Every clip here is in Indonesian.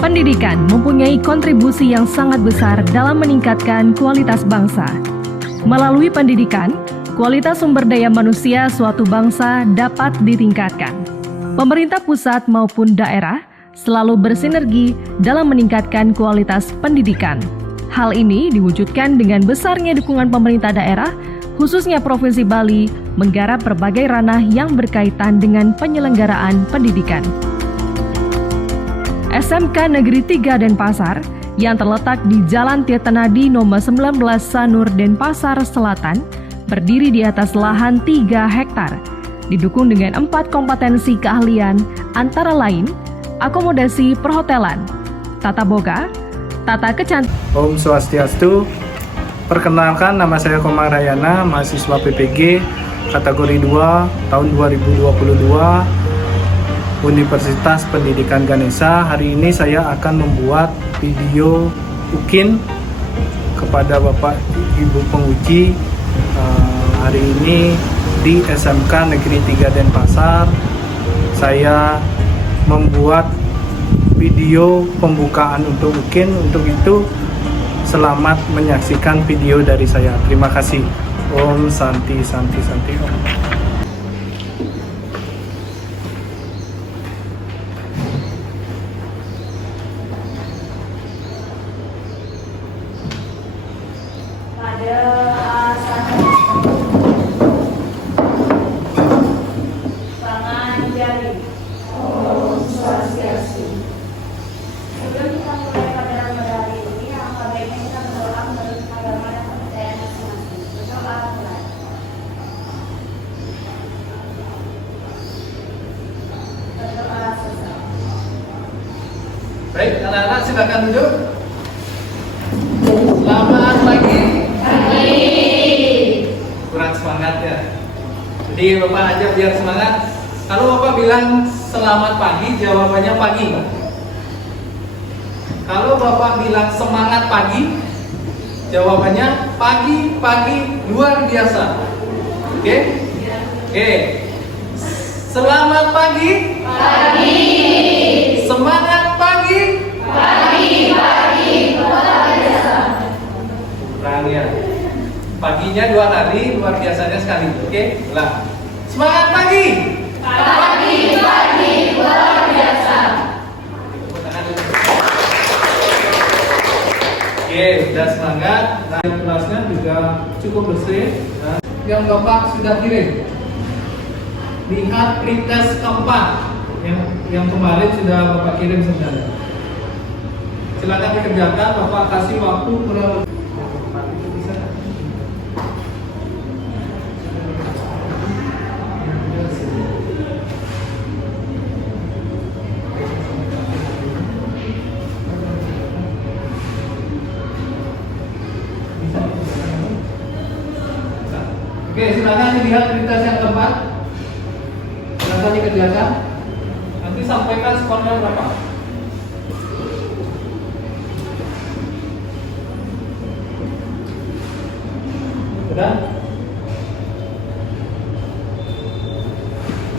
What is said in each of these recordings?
Pendidikan mempunyai kontribusi yang sangat besar dalam meningkatkan kualitas bangsa. Melalui pendidikan, kualitas sumber daya manusia suatu bangsa dapat ditingkatkan. Pemerintah pusat maupun daerah selalu bersinergi dalam meningkatkan kualitas pendidikan. Hal ini diwujudkan dengan besarnya dukungan pemerintah daerah, khususnya Provinsi Bali, menggarap berbagai ranah yang berkaitan dengan penyelenggaraan pendidikan. SMK Negeri 3 Denpasar yang terletak di Jalan Tirtanadi nomor 19 Sanur Denpasar Selatan berdiri di atas lahan 3 hektar, didukung dengan 4 kompetensi keahlian antara lain akomodasi perhotelan, tata boga, tata kecantikan. Om Swastiastu. Perkenalkan, nama saya Komang Rayana, mahasiswa PPG kategori 2 tahun 2022 Universitas Pendidikan Ganesha. Hari ini saya akan membuat video UKIN kepada Bapak Ibu penguji. Hari ini di SMK Negeri 3 Denpasar saya membuat video pembukaan untuk UKIN. Untuk itu selamat menyaksikan video dari saya. Terima kasih. Om Santi Santi Santi Om. Baik, anak-anak silakan duduk. Selamat pagi. Kurang semangat ya. Jadi Bapak aja biar semangat. Kalau Bapak bilang selamat pagi, jawabannya pagi. Kalau Bapak bilang semangat pagi, jawabannya pagi luar biasa. Oke? Oke. Selamat pagi. Semangat pagi. Luar biasa. Kurang ya. Paginya 2 hari, luar biasanya sekali. Oke? Ulang. Semangat pagi. Luar biasa. Oke, sudah semangat. Nah, kelasnya juga cukup bersih. Nah, yang Bapak sudah kirim. Lihat pretest keempat yang kemarin sudah Bapak kirim sebenarnya. Silakan dikerjakan. Bapak kasih waktu kurang. Oke, silakan dilihat pretest yang keempat. Silakan dikerjakan. Nanti sampaikan skornya berapa. Sudah?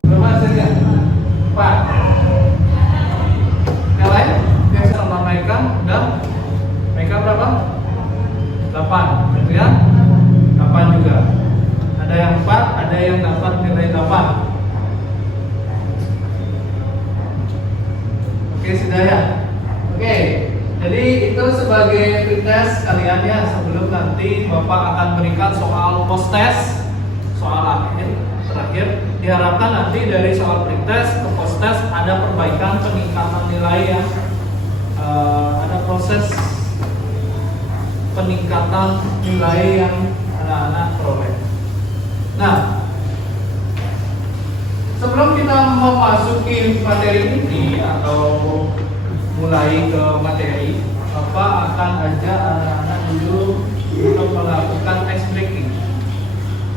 Berapa hasilnya? 4. Yang lain? Yang sama Maika? Udah? Maika berapa? 8. Gitu ya? 8 juga. Ada yang 4, ada yang dapat nilai 8. Oke, sudah ya? Oke, jadi itu sebagai pretest kalian ya, sebelum nanti Bapak akan berikan soal post test, soal akhir terakhir. Diharapkan nanti dari soal pretest ke post test ada perbaikan, peningkatan nilai yang ada proses peningkatan nilai yang anak-anak peroleh. Nah, sebelum kita memasuki materi ini atau mulai ke materi, Bapak akan ajak anak-anak dulu untuk melakukan ice breaking.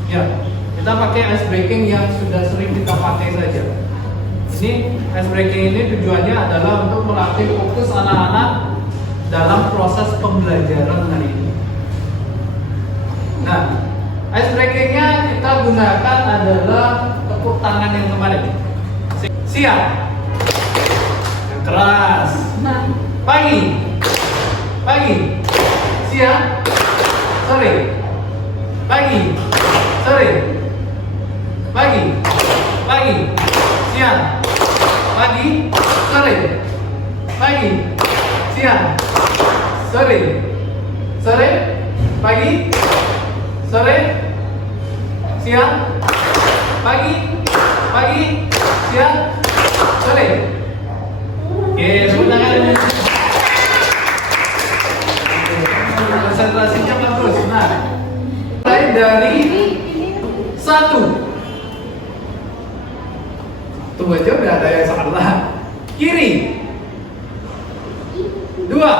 Ya, kita pakai ice breaking yang sudah sering kita pakai saja. Ini ice breaking ini tujuannya adalah untuk melatih fokus anak-anak dalam proses pembelajaran hari ini. Nah, ice breakingnya kita gunakan adalah tepuk tangan yang kemarin. Siap? Yang keras. pagi, pagi, siang, sore, pagi, sore, pagi, pagi, siang, pagi, sore, pagi, siang, sore, sore, pagi, sore, siang, pagi, pagi, siang, sore. Oke, tepuk tangan. Konsentrasinya bagus. Nah, mulai dari satu. Tuh aja udah ada yang salah. Kiri. Dua.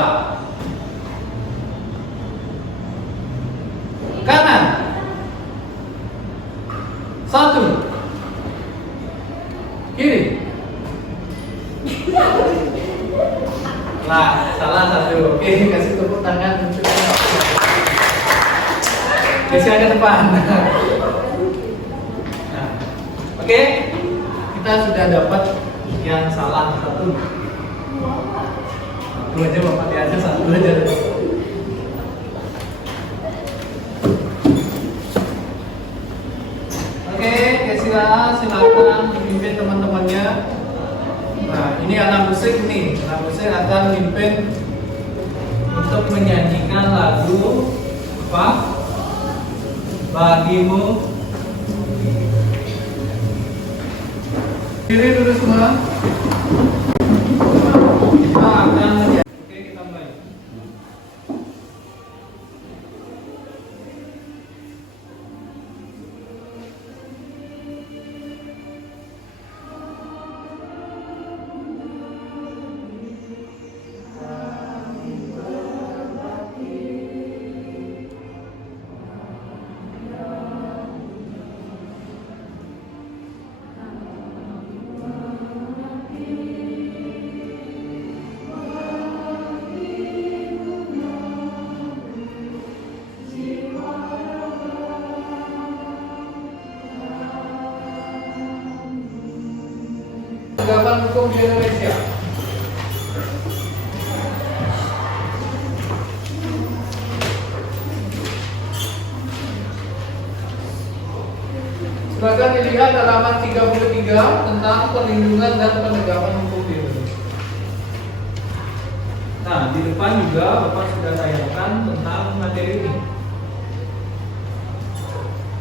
Kanan. Satu. Kiri. Nah, salah satu. Oke, kasih tepuk tangan untuk geser ke depan. Nah, oke, kita sudah dapat yang salah satu. Satu aja Bapak aja, satu aja. Oke, silakan memimpin teman-temannya. Nah, ini anak musik nih. Anak musik akan memimpin untuk menyanyikan lagu apa? Bagimu. Diri dulu semua. Kita akan menyanyi. Oke, kita mulai. Penegakan hukum di Indonesia. Silakan dilihat halaman 33 tentang perlindungan dan penegakan hukum di Indonesia. Nah, di depan juga Bapak sudah tayangkan tentang materi ini.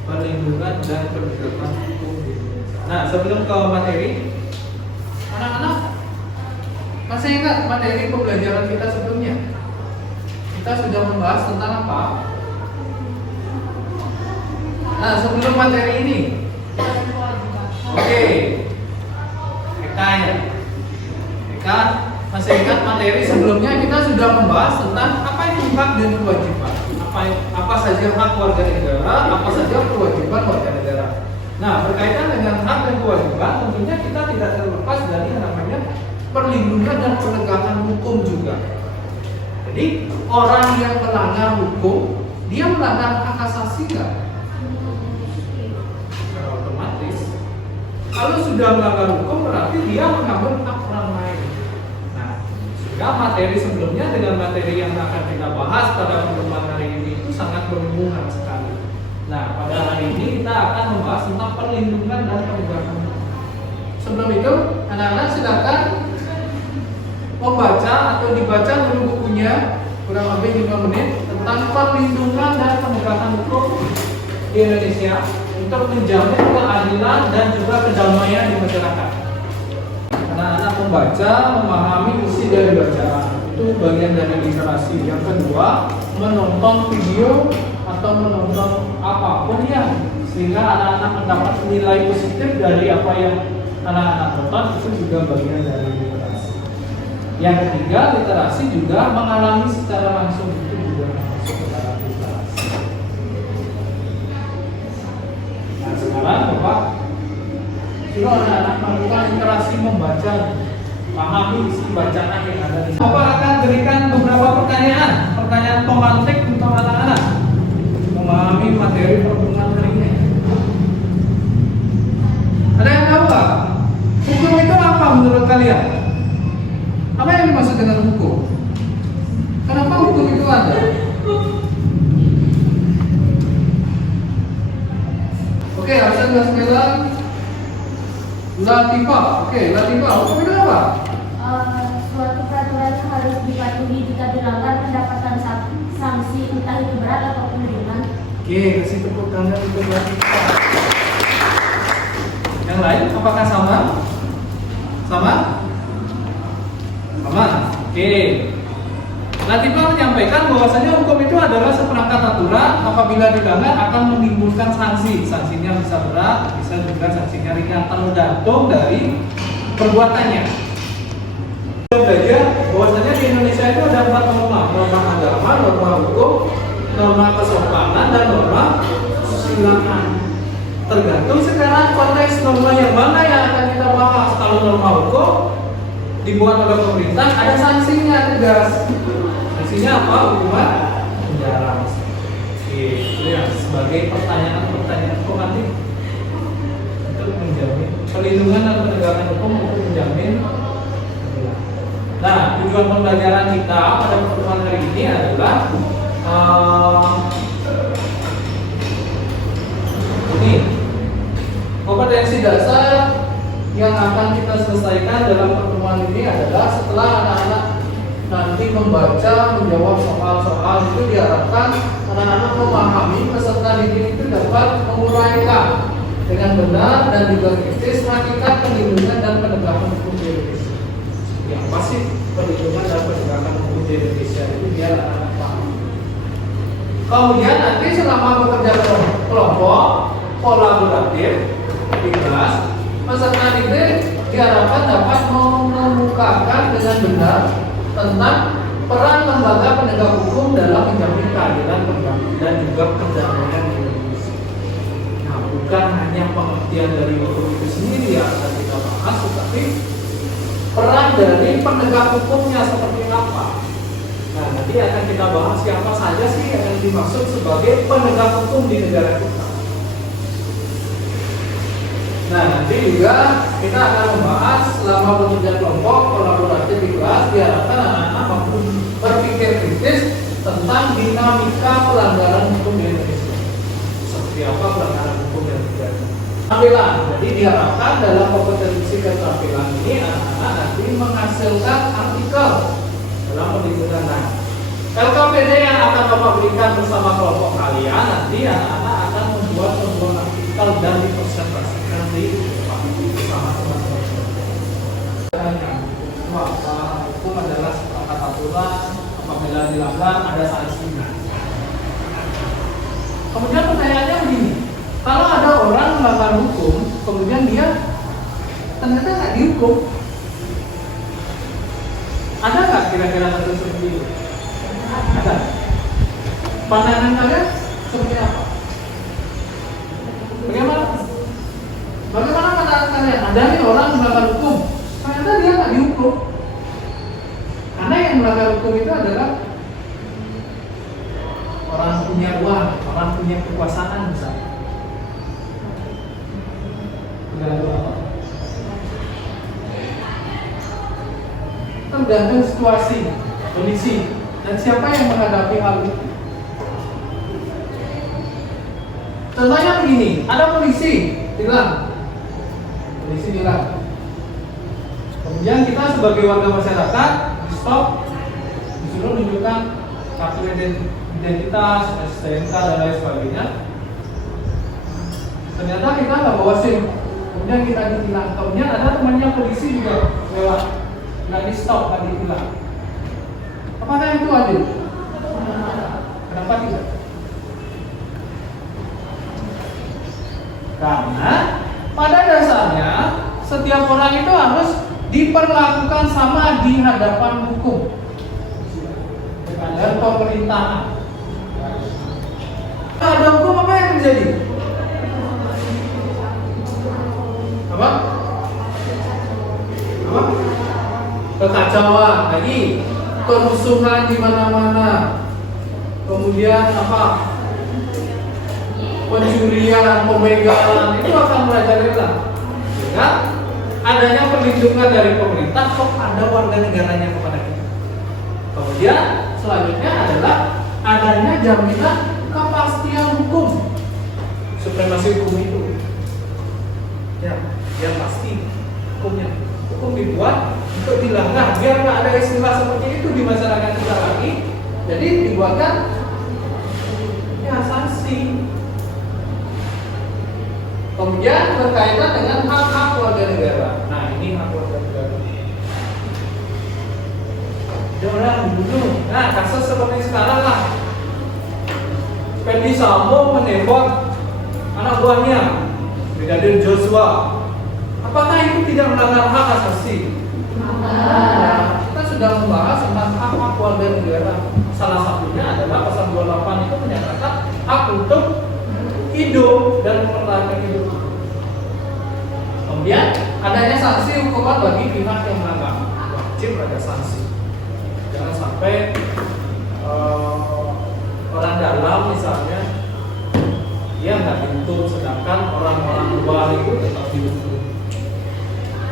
Perlindungan dan penegakan hukum di Indonesia. Nah, sebelum ke materi, anak-anak, masih ingat materi pembelajaran kita sebelumnya? Kita sudah membahas tentang apa? Nah, sebelum materi ini, oke, Eka ya. Eka, masih ingat materi sebelumnya kita sudah membahas tentang apa itu hak dan kewajiban. Apa saja hak warga negara, apa saja kewajiban warga negara. Nah, berkaitan dengan hak dan kewajiban, tentunya kita tidak terlepas dari yang namanya perlindungan dan penegakan hukum juga. Jadi, orang yang melanggar hukum, dia melanggar hak asasi nggak? Secara otomatis, kalau sudah melanggar hukum, berarti dia mengambil hak orang lain. Nah, sehingga materi sebelumnya dengan materi yang akan kita bahas pada pertemuan hari ini itu sangat berhubungan sekali. Nah, pada hari ini kita akan membahas tentang perlindungan dan penegakan hukum. Sebelum itu, anak-anak silakan membaca atau dibaca dulu bukunya kurang lebih 5 menit tentang perlindungan dan penegakan hukum di Indonesia untuk menjamin keadilan dan juga kedamaian di masyarakat. Anak-anak membaca, memahami isi dari bacaan, itu bagian dari literasi. Yang kedua, menonton video atau menonton apapun ya, sehingga anak-anak mendapat nilai positif dari apa yang anak-anak tonton, itu juga bagian dari literasi. Yang ketiga, literasi juga mengalami secara langsung, itu juga masuk ke dalam literasi. Nah, sekarang Bapak suruh anak-anak melakukan literasi membaca, pahami isi bacaan yang ada di sini. Bapak akan berikan beberapa pertanyaan pemantik untuk anak-anak memahami materi pertemuan hari ini. Ada yang tahu nggak? Hukum itu apa menurut kalian? Apa yang dimaksud dengan hukum? Kenapa hukum itu ada? Oke, absen kelas 9 Latifah. Oke, Latifah, hukum itu apa? Suatu peraturan yang harus dipatuhi jika dilanggar mendapatkan sanksi entah itu berat ataupun ringan. Oke, kasih tepuk tangan untuk Latifah. Yang lain apakah sama? Sama? Sama? Oke. Latifah menyampaikan bahwasanya hukum itu adalah seperangkat aturan apabila dilanggar akan menimbulkan sanksi. Sanksinya bisa berat, bisa juga sanksinya ringan, tergantung dari perbuatannya. Kita belajar bahwasanya di Indonesia itu ada 4 norma: norma agama, norma hukum, norma kesopanan, dan norma kesusilaan. Tergantung sekarang konteks norma yang mana yang akan kita bahas. Kalau norma hukum dibuat oleh pemerintah, ada sanksinya tegas. Sanksinya apa? Hukuman penjara. Itu ya sebagai pertanyaan kok nanti untuk menjamin perlindungan dan penegakan hukum untuk menjamin. Nah, tujuan pembelajaran kita pada pertemuan hari ini adalah ini kompetensi dasar yang akan kita selesaikan dalam pertemuan ini adalah setelah anak-anak nanti membaca, menjawab soal-soal itu diharapkan anak-anak memahami peserta didik itu dapat menguraikan dengan benar dan juga kritis hakikat perlindungan dan penegakan hukum di Indonesia. Yang pasti perlindungan dan penegakan hukum di Indonesia itu biar anak-anak paham. Kemudian nanti selama bekerja kelompok kolaboratif di kelas, peserta didik diharapkan dapat mengemukakan dengan benar tentang peran lembaga penegak hukum dalam menjamin keadilan dan juga perdamaian di Indonesia. Nah, bukan hanya pengertian dari hukum itu sendiri yang akan kita bahas, tetapi peran dari penegak hukumnya seperti apa. Nah, nanti akan kita bahas siapa saja sih yang dimaksud sebagai penegak hukum di negara kita. Nah, nanti juga kita akan membahas selama bekerja kelompok kolaboratif di kelas, diharapkan anak-anak mampu berpikir kritis tentang dinamika pelanggaran hukum di Indonesia. Seperti apa pelanggaran hukum yang terjadi. Keterampilan, jadi diharapkan dalam kompetensi keterampilan ini anak-anak nanti menghasilkan artikel dalam perlindungan. Nah, LKPD yang akan Bapak berikan bersama kelompok kalian, nanti anak-anak akan membuat sebuah artikel dan dipresentasikan di bersama teman-teman. Hukum adalah seperangkat aturan, apabila dilanggar ada sanksinya. Kemudian pertanyaannya begini, kalau ada orang melanggar hukum, kemudian dia ternyata nggak dihukum, ada nggak kira-kira kasus seperti itu? Ada. Pandangan kalian seperti apa? Bagaimana pandangan kalian? Ada nih orang melanggar hukum, ternyata dia nggak dihukum. Karena yang melanggar hukum itu adalah orang punya uang, orang punya kekuasaan misalnya. Tergantung situasi, kondisi, dan siapa yang menghadapi hal itu. Contohnya begini, ada polisi bilang, kemudian kita sebagai warga masyarakat di stop, disuruh menunjukkan kartu identitas, STNK dan lain sebagainya. Ternyata kita nggak bawa SIM, kemudian kita ditilang. Kemudian ada temannya polisi juga lewat, nggak di stop, nggak ditilang. Apakah itu adil? Kenapa tidak? Karena pada dasarnya setiap orang itu harus diperlakukan sama di hadapan hukum dan pemerintahan. Ada hukum apa yang terjadi? Apa? Kekacauan lagi, kerusuhan di mana-mana. Kemudian apa? Pencurian, pembegalan itu akan merajalela. Ya? adanya perlindungan dari pemerintah, kok ada warga negaranya kepada kita. Kemudian selanjutnya adalah adanya jaminan kepastian hukum. Supremasi hukum itu ya, yang pasti hukumnya. Hukum dibuat untuk dilanggar biar nggak ada istilah seperti itu di masyarakat kita lagi. Jadi dibuatkan ya sanksi. Kemudian berkaitan dengan hak-hak warga negara. Nah, ini hak warga negara. Ada orang dibunuh. Nah, kasus seperti sekarang lah. Ferdi Sambo menembak anak buahnya, Brigadir Joshua. Apakah itu tidak melanggar hak asasi? Kita sudah membahas tentang hak-hak warga negara. Salah satunya adalah pasal 28 itu menyatakan hak untuk hidup dan mempertahankan hidup. Kemudian adanya sanksi hukuman bagi pihak yang melanggar. Wajib ada sanksi. Jangan sampai orang dalam misalnya dia nggak dituntut, sedangkan orang-orang luar itu tetap dituntut.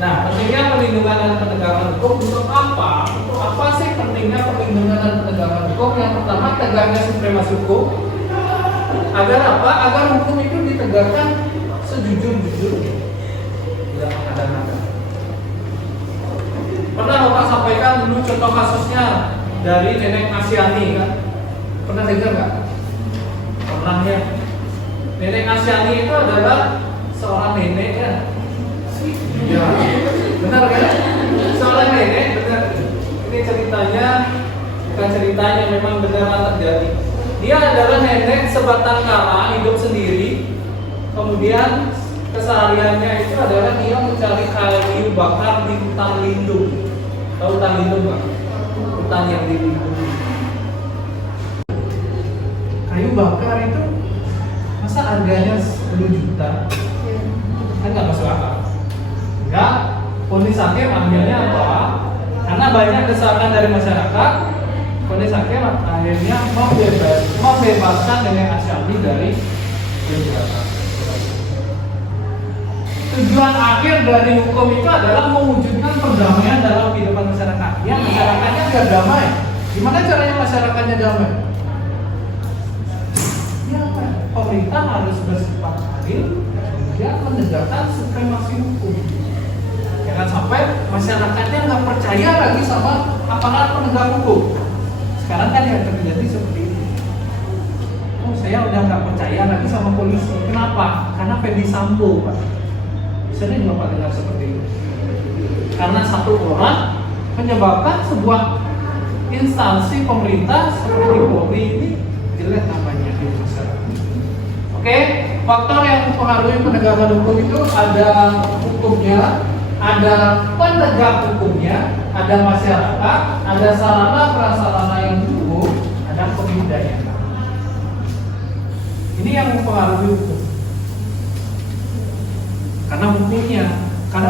Nah, pentingnya perlindungan dan penegakan hukum untuk apa? Untuk apa sih pentingnya perlindungan dan penegakan hukum? Yang pertama, tegaknya supremasi hukum. Agar apa? Agar hukum itu ditegakkan sejujur-jujurnya. Tidak ada. Pernah Bapak sampaikan dulu contoh kasusnya dari Nenek Asyani kan? Pernah dengar nggak? Pernah ya. Nenek Asyani itu adalah seorang nenek ya. Ya, benar kan? Seorang nenek, benar. Ini ceritanya bukan ceritanya, memang benar terjadi. Dia adalah nenek sebatang kara, hidup sendiri. Kemudian kesehariannya itu adalah dia mencari kayu bakar di hutan lindung. Tahu hutan lindung nggak? Hutan yang dilindungi. Kayu bakar itu masa harganya 10 juta? Kan nggak masuk akal. Enggak, vonis hakim akhirnya apa? Karena banyak desakan dari masyarakat, vonis hakim akhirnya membebaskan Nenek Asyani dari penjara. Tujuan akhir dari hukum itu adalah mewujudkan perdamaian dalam kehidupan masyarakat. Ya, masyarakatnya biar damai. Gimana caranya masyarakatnya damai? Ya, pemerintah harus bersifat adil, kemudian menegakkan supremasi hukum. Jangan sampai masyarakatnya nggak percaya lagi sama aparat penegak hukum. Sekarang kan yang terjadi seperti itu. Oh, saya udah nggak percaya lagi sama polisi. Kenapa? Karena Ferdi Sambo, Pak. Sering Bapak dengar seperti itu. Karena satu orang menyebabkan sebuah instansi pemerintah seperti Polri ini jelek namanya di masyarakat. Oke, faktor yang mempengaruhi penegakan hukum itu ada hukumnya, ada penegak hukumnya, ada masyarakat, ada sarana prasarana yang cukup, ada kebudayaan. Ini yang mempengaruhi hukum. Karena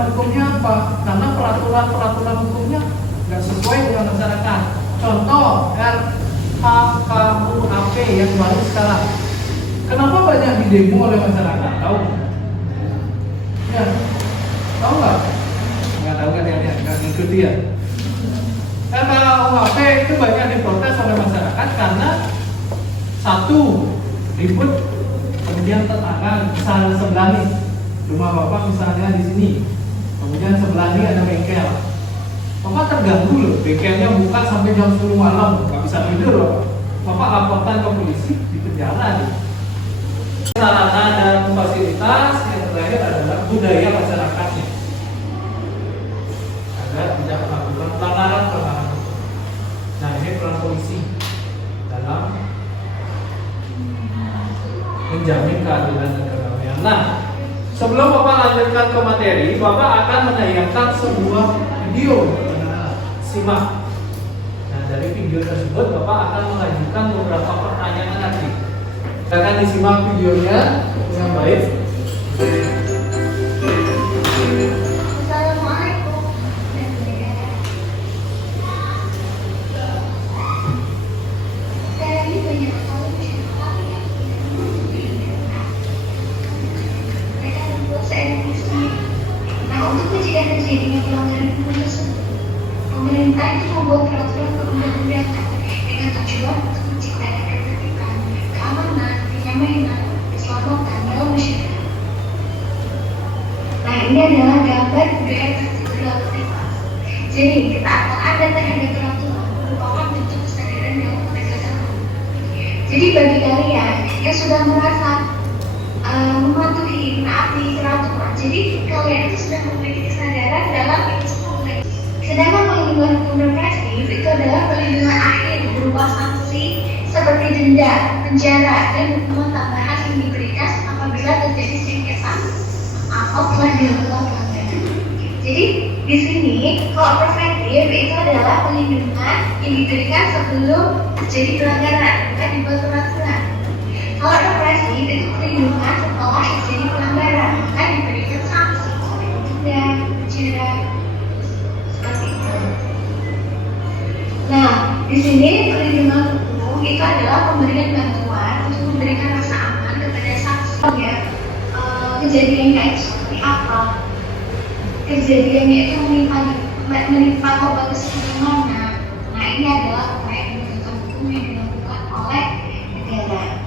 hukumnya apa? Karena peraturan hukumnya nggak sesuai dengan masyarakat. Contoh RKUHP yang baru sekarang. Kenapa banyak didemo oleh masyarakat? Tahu? Ya, tahu nggak? Nggak tahu kan ya? Nggak ngikuti ya? RKUHP itu banyak diprotes oleh masyarakat karena satu, ribut, kemudian tetangga misalnya sebelah nih, rumah bapak misalnya di sini, kemudian sebelah ini ada bengkel. Bapak terganggu loh, bengkelnya buka sampai jam 10 malam, nggak bisa tidur loh. Bapak laporkan ke polisi, di penjara nih. Sarana dan fasilitas yang terakhir adalah budaya masyarakatnya. Agar tidak melakukan pelanggaran. Nah, ini peran polisi dalam menjamin keadilan dan kedamaian. Nah, sebelum Bapak lanjutkan ke materi, Bapak akan menayangkan sebuah video. Simak. Nah, dari video tersebut Bapak akan mengajukan beberapa pertanyaan nanti. Silakan disimak videonya dengan baik. Assalamualaikum. Saya ini banyak sekali mereka membuat saya emosi. Nah, untuk mencegah terjadinya pelanggaran hukum tersebut, pemerintah itu membuat peraturan perundang-undangan dengan tujuan untuk menciptakan ketertiban, keamanan, kenyamanan, keselamatan dalam masyarakat. Nah, ini adalah gambar budaya tertib berlalu lintas. Jadi, ketaatan dan terhadap peraturan merupakan bentuk kesadaran dalam penegakan hukum. Jadi, bagi kalian yang sudah merasa mematuhi, menaati peraturan, jadi kalian itu sudah memiliki kesadaran dalam itu semua. Sedangkan perlindungan hukum represif itu adalah perlindungan akhir berupa sanksi seperti denda, penjara, dan hukuman tambahan yang diberikan apabila terjadi sengketa atau telah dilakukan pelanggaran. Jadi di sini kalau preventif itu adalah perlindungan yang diberikan sebelum terjadi pelanggaran, bukan dibuat peraturan. Kalau represif itu perlindungan setelah terjadi pelanggaran, bukan diberikan sanksi seperti denda, penjara, seperti itu. Nah, di sini perlindungan hukum itu adalah pemberian bantuan untuk memberikan rasa aman kepada saksi ya. Kejadiannya itu seperti apa? Kejadiannya itu menimpa korban tersebut mana? Nah, ini adalah upaya penegakan hukum yang dilakukan oleh negara.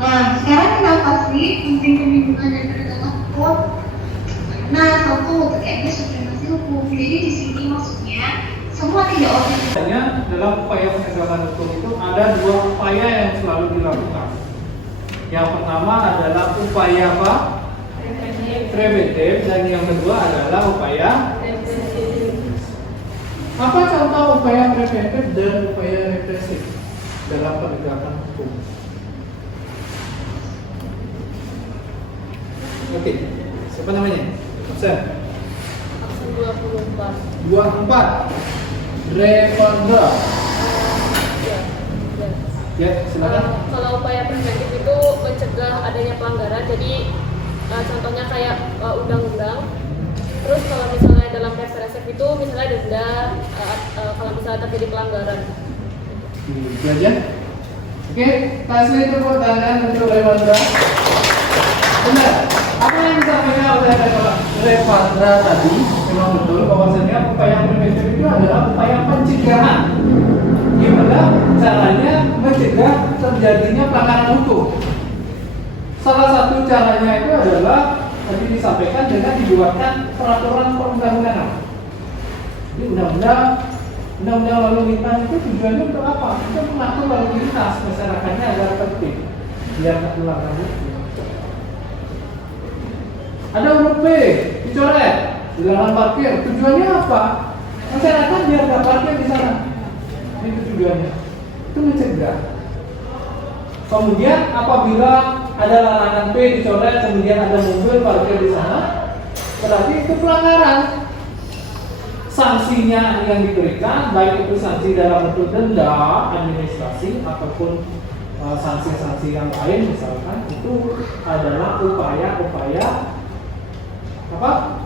Nah, sekarang kenapa sih penting perlindungan dan penegakan hukum? Nah, satu terkait supremasi hukum. Jadi di sini maksudnya semua tidak objektif. Dalam upaya penegakan hukum itu ada dua upaya yang selalu dilakukan. Yang pertama adalah upaya apa? Preventif, dan yang kedua adalah upaya represif. Apa contoh upaya preventif dan upaya represif dalam penegakan hukum? Oke, siapa namanya? Absen. 24. Revanda. Ya, silakan. Kalau upaya preventif itu mencegah adanya pelanggaran, jadi contohnya kayak undang-undang. Terus kalau misalnya dalam represif itu misalnya denda kalau misalnya terjadi pelanggaran. Itu aja. Oke, kasih tepuk tangan untuk Revanda. Benar. Apa yang disampaikan oleh Revanda tadi memang betul bahwasanya upaya preventif itu adalah upaya pencegahan. Gimana caranya mencegah terjadinya pelanggaran hukum? Salah satu caranya itu adalah tadi disampaikan dengan dibuatkan peraturan perundang-undangan. Jadi undang-undang lalu lintas itu tujuannya untuk apa? Untuk mengatur lalu lintas masyarakatnya agar tertib, biar tak pelanggaran hukum. Ada huruf B dicoret di lahan parkir. Tujuannya apa? Masyarakat biar tak parkir di sana. Itu tujuannya. Itu mencegah. Kemudian apabila ada larangan P dicoret, kemudian ada mobil parkir di sana, berarti itu pelanggaran. Sanksinya yang diberikan, baik itu sanksi dalam bentuk denda, administrasi, ataupun sanksi-sanksi yang lain, misalkan itu adalah upaya-upaya apa?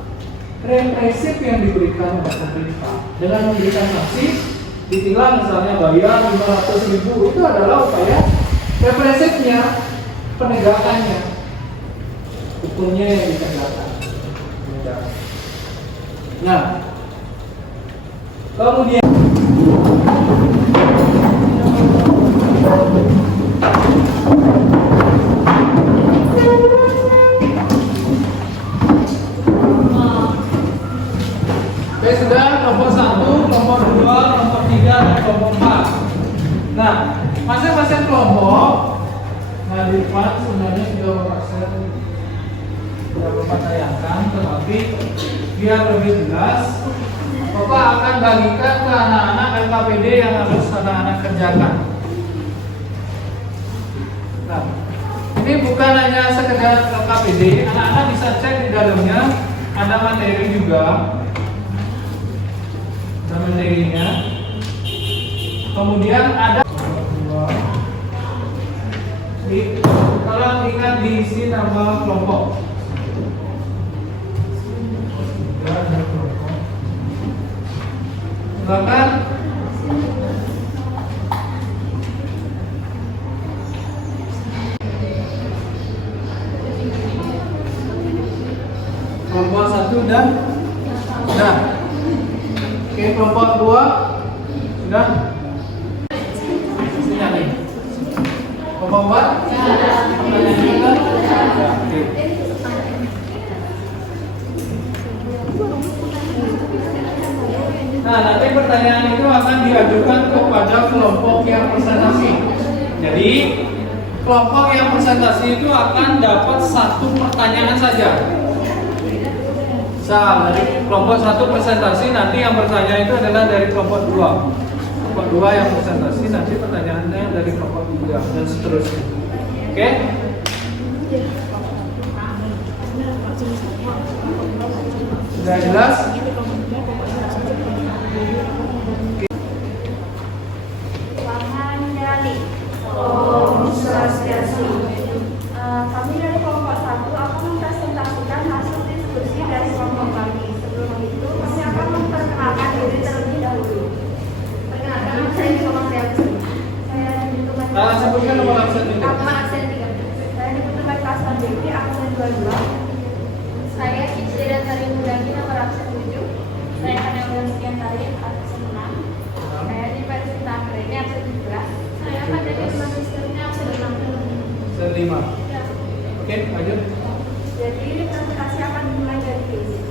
Represif yang diberikan oleh pemerintah. Dengan memberikan sanksi, ditilang misalnya bayar 500.000, itu adalah upaya represifnya, penegakannya, hukumnya yang ditegakkan. Nah, kemudian sudah kelompok 1, kelompok 2, kelompok 3, dan kelompok 4. Nah, masing-masing kelompok di depan sebenarnya sudah Bapak tayangkan, tetapi biar lebih jelas, Bapak akan bagikan ke anak-anak LKPD yang harus anak-anak kerjakan. Nah, ini bukan hanya sekedar LKPD, anak-anak bisa cek di dalamnya ada materi juga. Materinya, kemudian ada kalau ingat diisi nama kelompok. Silakan. Kelompok Kelompok 1 dan sudah. Oke, kelompok 2 sudah. Sini nih. Kelompok 4? Oke. Nah, nanti pertanyaan itu akan diajukan kepada kelompok yang presentasi. Jadi, kelompok yang presentasi itu akan dapat 1 pertanyaan saja. Dari kelompok 1 presentasi, nanti yang bertanya itu adalah dari kelompok 2. Kelompok 2 yang presentasi, nanti pertanyaannya dari kelompok 3 dan seterusnya. Oke? Sudah jelas? Kami dari kelompok 1 akan mempresentasikan hasil diskusi dari kelompok kami. Sebelum itu, kami akan memperkenalkan diri terlebih dahulu. Perkenalkan, saya Komang Reaksi. Saya dibutuhkan Sebutkan nomor absen itu. absen 3. Saya dibutuhkan kelas BB absen 22. Saya Cicira Tari Mudagi nomor absen 7. Saya Kadewan Sekian Tari absen 6. Saya di Persita Akremi absen 17. Saya pada Manusia absen 6. Absen 5. Oke, lanjut. Jadi presentasi akan dimulai dari basic.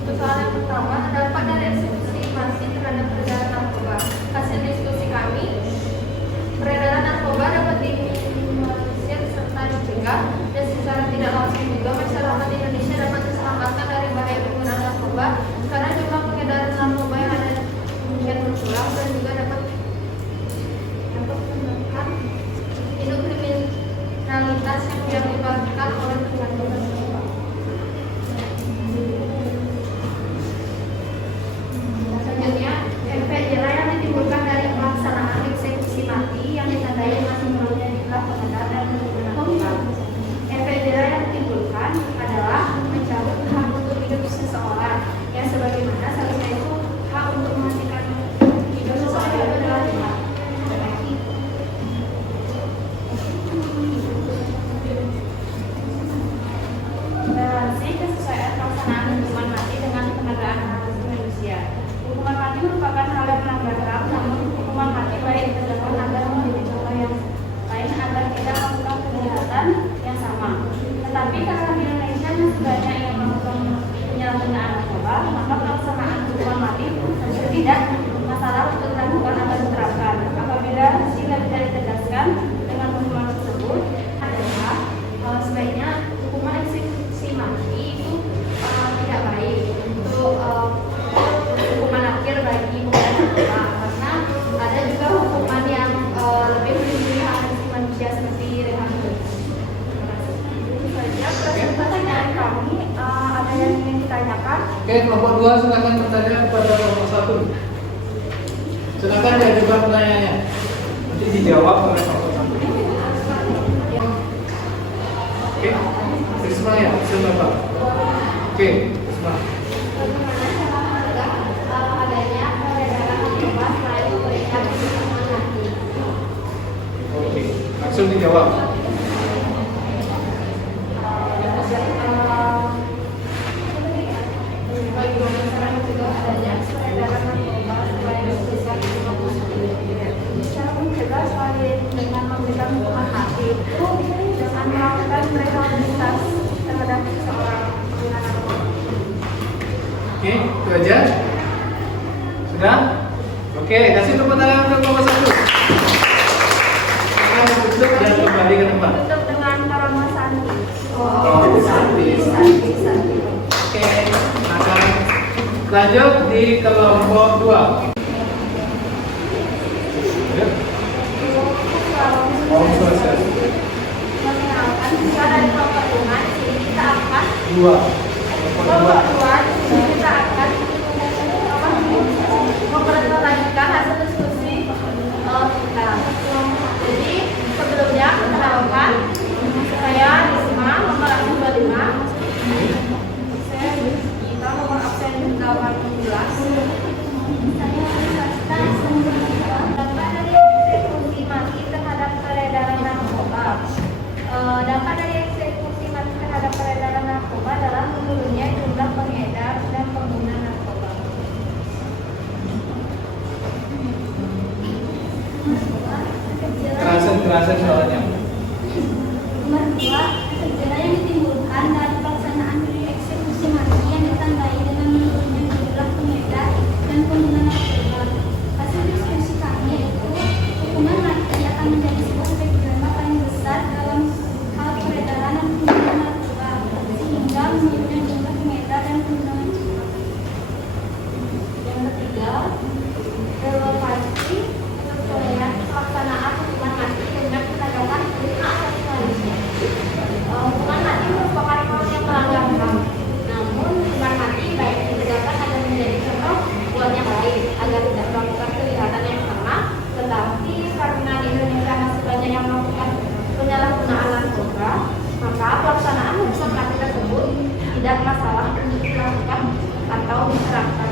Untuk soal yang pertama, dampak dari eksekusi masih terhadap peredaran narkoba. Hasil diskusi kami, peredaran narkoba dapat diminimalisir serta dicegah, dan secara tidak langsung juga masyarakat Indonesia dapat diselamatkan dari bahaya penggunaan narkoba karena jumlah pengedaran narkoba yang ada kian berkurang dan juga dapat menekan induk kriminalitas yang diakibatkan oleh penggunaan narkoba. Selanjutnya, efek jera yang ditimbulkan dari pelaksanaan eksekusi mati yang ditandai masih menurunnya jumlah pengedar dan pengguna narkoba. Efek jera yang ditimbulkan adalah mencabut hak untuk hidup seseorang yang sebagaimana seharusnya itu hak untuk menghentikan hidup seseorang itu adalah hak. Toleransi kesesuaian pelaksanaan hukuman mati dengan penegakan hak asasi manusia. Hukuman mati merupakan hal yang melanggar HAM, namun hukuman mati baik ditegakkan agar menjadi contoh yang lain agar kita melakukan kejahatan yang sama. Tetapi karena di Indonesia masih banyak yang melakukan penyalahgunaan narkoba, maka pelaksanaan hukuman mati tentu tidak masalah untuk dilakukan atau diterapkan. Apabila sehingga tidak ditegaskan dengan hukuman tersebut adalah sebaiknya hukuman eksekusi mati itu tidak baik untuk hukuman akhir bagi pengguna narkoba, karena ada juga hukuman yang lebih melindungi hak asasi manusia seperti rehabilitasi. Itu saja pertanyaan kami. Ada yang ingin ditanyakan? Oke, kelompok 2 silakan bertanya kepada kelompok 1. Silakan diajukan pertanyaannya. Nanti dijawab oleh kelompok 1. Oke, Risma ya, silakan. Oke, Risma. Adanya peredaran narkoba selain memberikan hukuman mati. Oke, langsung dijawab. Bagi masyarakat juga adanya peredaran narkoba selain memberikan hukuman mati. Cara mencegah selain dengan memberikan hukuman mati itu dengan melakukan rehabilitasi terhadap seorang pengguna narkoba. Oke, itu aja. Sudah? Oke, kasih tepuk tangan untuk kelompok 1. Kita tutup dan kembali ke tempat. Tutup dengan karama sandi. Sandi. Oke, akan lanjut di kelompok 2. Ya. Oh, selesai. Mengenalkan kita dari kelompok 5, di sini kita akan 2. kelompok 2 di sini kita akan mempresentasikan hasil diskusi kita. Jadi sebelumnya perkenalkan, saya Risma nomor absen 25. Saya Gita nomor absen 18. Dampak dari eksekusi mati terhadap peredaran narkoba. Dampak dari eksekusi mati terhadap peredaran narkoba adalah menurunnya jumlah Jelasin soalnya. Nomor 2, efek jerah yang ditimbulkan dari pelaksanaan eksekusi mati yang ditandai dengan menurunnya jumlah pengedar dan pengguna narkoba. Hasil diskusi kami yaitu hukuman mati akan menjadi sebuah efek jerah paling besar dalam hal peredaran dan penggunaan narkoba, sehingga menurunnya jumlah pengedar dan pengguna narkoba. Yang ketiga, relevansi persoalan pelaksanaan hukuman mati dengan penegakan hak asasi manusia. Hukuman mati merupakan hal yang melanggar HAM. Namun, hukuman mati baik ditegakkan agar menjadi contoh buat yang lain agar tidak melakukan kejahatan yang sama. Tetapi karena di Indonesia masih banyak yang melakukan penyalahgunaan narkoba, maka pelaksanaan hukuman mati tersebut tidak masalah untuk dilakukan atau diterapkan.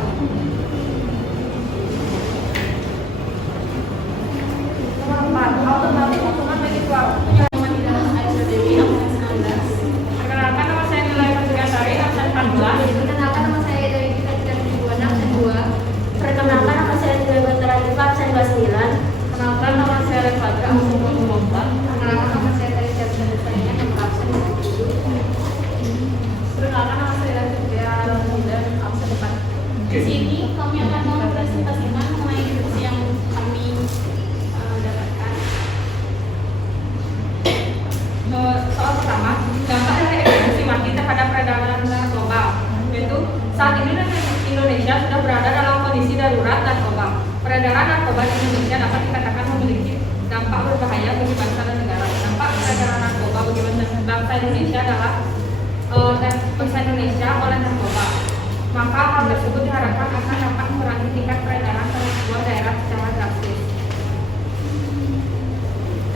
Automatis hukuman bagi pelaku penyelaman di dalam ASDB absen 19. Perkenalkan, nama saya Nilai Pertigasari, absen 14. Perkenalkan, nama saya dari Kita Tribuana, absen 2. Perkenalkan, nama saya Nilai Bantara Diva, absen 29. Perkenalkan, nama saya Revadra, absen 24. Perkenalkan, nama saya dari Absen Desanya, nomor absen 27. Perkenalkan, nama saya Revadra, absen 4. Di sini kami akan mempresentasikan mengenai diskusi yang kami dapatkan. Soal pertama, dampak dari eksekusi mati terhadap peredaran narkoba, yaitu saat ini Indonesia sudah berada dalam kondisi darurat narkoba. Peredaran narkoba di Indonesia dapat dikatakan memiliki dampak berbahaya bagi bangsa dan negara. Dampak peredaran narkoba bagi bangsa Indonesia adalah bangsa Indonesia oleh narkoba. Maka hal tersebut diharapkan akan dapat mengurangi tingkat peredaran ke sebuah daerah secara drastis.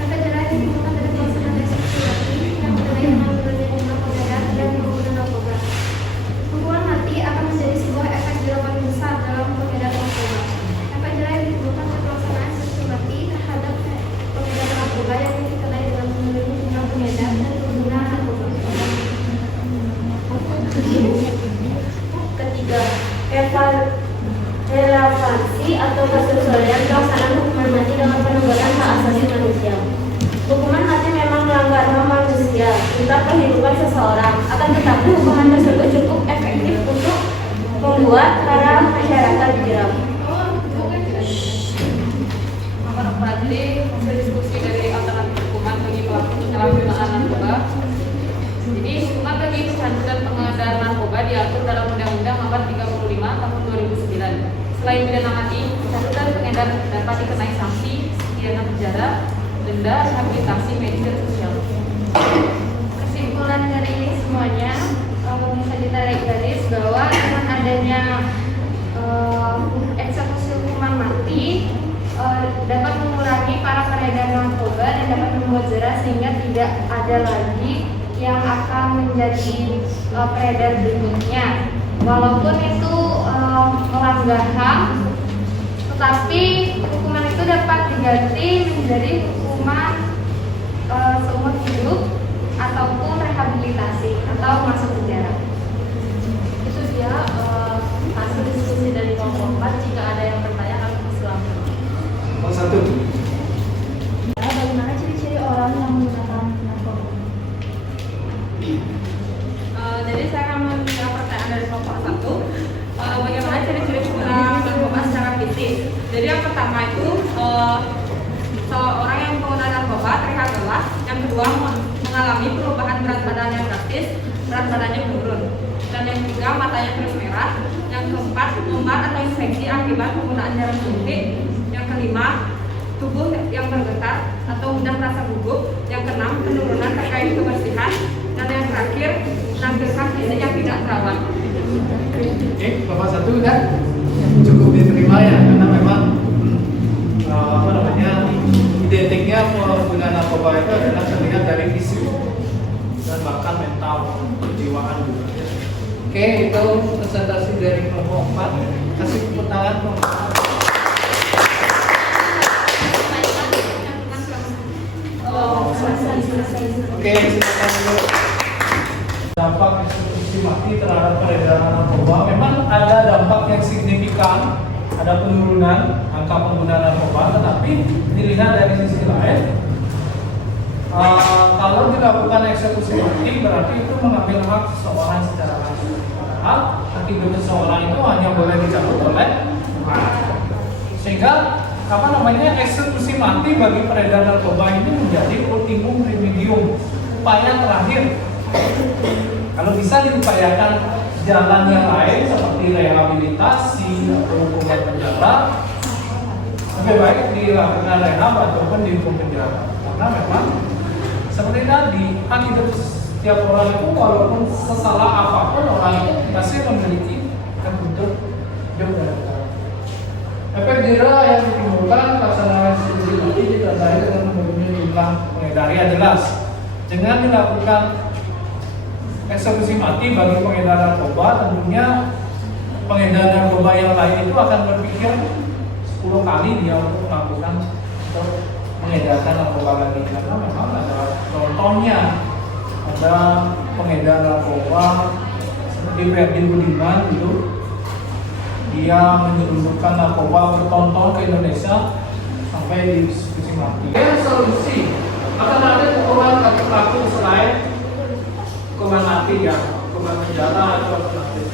Efek jerah yang ditimbulkan dari pelaksanaan eksekusi mati yang ditandai dengan menurunnya jumlah pengedar dan pengguna narkoba. Hukuman mati akan menjadi sebuah efek jerah paling besar dalam pengedar narkoba. Efek jerah yang ditimbulkan dari pelaksanaan eksekusi mati terhadap pengedar narkoba yang ditandai dengan menurunnya jumlah pengedar dan pengguna narkoba. Ketiga, relevansi atau kesesuaian pelaksanaan hukuman mati dengan penegakan hak asasi manusia. Hukuman mati memang melanggar hak manusia tentang kehidupan seseorang. Akan tetapi hukuman tersebut cukup efektif untuk membuat para masyarakat jerak. Jadi hasil diskusi dari alternatif hukuman bagi pelaku penyalahgunaan narkoba. Jadi hukuman bagi pencanduran pengedar narkoba diatur dalam Undang-Undang Nomor 35 Tahun 2009. Selain pidana mati, pencanduran pengedar dapat dikenai sanksi pidana penjara, denda, rehabilitasi medis dan sosial. Kesimpulan dari ini semuanya bisa ditarik garis bahwa dengan adanya eksekusi hukuman mati dapat mengurangi para peredar narkoba dan dapat membuat jerah sehingga tidak ada lagi yang akan menjadi peredar berikutnya. Walaupun itu melanggar HAM, tetapi hukuman itu dapat diganti menjadi hukuman seumur hidup ataupun rehabilitasi atau masuk penjara. Itu dia hasil diskusi dari kelompok 4. Jika ada yang bertanya, kami persilakan. Nomor 1. Bagaimana ciri-ciri orang yang menggunakan narkoba? Jadi saya akan menjawab pertanyaan dari kelompok 1. Bagaimana ciri-ciri pengguna narkoba secara fisik? Jadi yang pertama itu seorang yang pengguna narkoba terlihat lelah. Yang kedua mengalami perubahan berat badan yang drastis, berat badannya menurun. Dan yang ketiga matanya terus merah. Yang keempat memar atau infeksi akibat penggunaan jarum suntik. Yang kelima tubuh yang bergetar atau mudah merasa gugup. Yang keenam penurunan terkait kebersihan. Dan yang terakhir menampilkan fisik yang tidak terawat. Oke, Bapak 1 udah cukup diterima ya, karena memang identiknya pengguna narkoba itu adalah terlihat dari fisik dan bahkan mental, kejiwaan juga. Oke, itu presentasi dari kelompok 4. Kasih tepuk tangan kelompok 4. Oke, silakan dulu. Dampak eksekusi mati terhadap peredaran narkoba memang ada dampak yang signifikan, ada penurunan angka pengguna narkoba, tetapi dilihat dari sisi lain Kalau dilakukan eksekusi mati berarti itu mengambil hak seseorang secara langsung. Padahal hak hidup seseorang itu hanya boleh dicabut oleh Tuhan. Sehingga eksekusi mati bagi peredaran narkoba ini menjadi ultimum remedium, upaya terakhir. Kalau bisa diupayakan jalan yang lain seperti rehabilitasi atau hukuman penjara, lebih baik dilakukan rehab ataupun dihukum penjara. Karena memang seperti tadi, hak hidup setiap orang itu walaupun sesalah apapun orang itu pasti memiliki hak untuk hidup beradab. Efek jera yang ditimbulkan pelaksanaan eksekusi mati ditandai dengan menurunnya jumlah pengedar. Ya jelas, dengan dilakukan eksekusi mati bagi pengedar narkoba, tentunya pengedar narkoba yang lain itu akan berpikir 10 kali dia untuk melakukan atau mengedarkan narkoba lagi, karena memang ada contohnya, ada pengedar narkoba seperti Ferdi Budiman dulu, dia menyelundupkan narkoba bertonton ke Indonesia sampai dieksekusi mati. Solusi akan ada hukuman bagi pelaku selain hukuman mati, ya, hukuman penjara atau alternatif.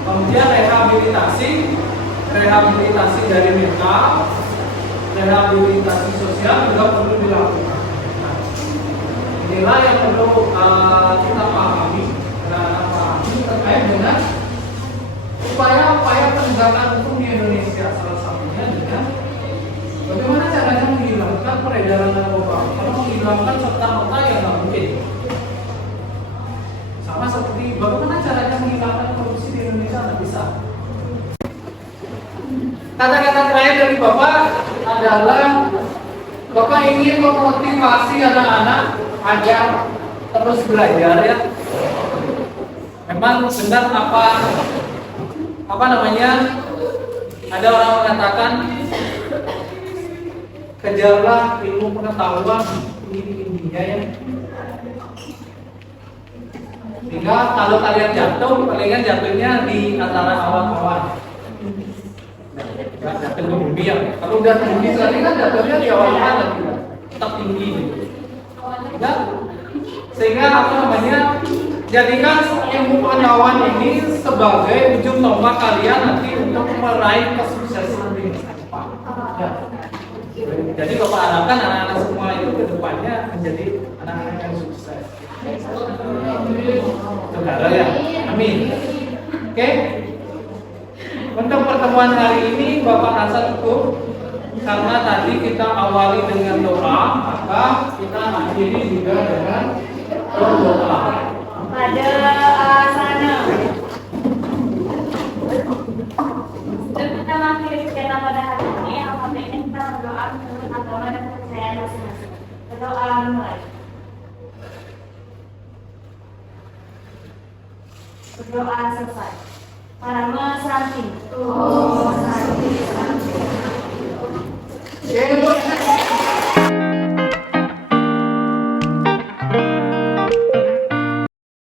Kemudian rehabilitasi dari mental, rehabilitasi sosial juga perlu dilakukan. Nah, inilah yang perlu kita pahami terkait dengan upaya-upaya penegakan hukum di Indonesia. Salah satunya dengan bagaimana caranya menghilangkan peredaran narkoba. Kalau menghilangkan serta-merta ya nggak mungkin. Sama seperti bagaimana caranya menghilangkan korupsi di Indonesia, nggak bisa. Kata-kata terakhir dari Bapak adalah Bapak ingin memotivasi anak-anak agar terus belajar, ya. Memang benar ada orang mengatakan kejarlah ilmu pengetahuan tinggi-tingginya, ya. Sehingga kalau kalian jatuh, palingan jatuhnya di antara awan-awan. Jatuh ke bumi, ya. Kalau udah tinggi sekali kan jatuhnya di awan-awan tetap tinggi. Sehingga jadikan ilmu pengetahuan ini sebagai ujung tombak kalian nanti untuk meraih kesuksesan di depan. Ya. Jadi Bapak harapkan anak-anak semua itu ke depannya menjadi anak-anak yang sukses. Saudara, ya. Amin. Oke. Untuk pertemuan hari ini Bapak rasa cukup, karena tadi kita awali dengan doa, maka kita akhiri juga dengan berdoa. Pada asana. Dan kita mengakhiri kegiatan pada hari ini, alhamdulillah kita berdoa menurut agama dan kepercayaan masing-masing. Berdoa mulai. Berdoa selesai. Para Seranting.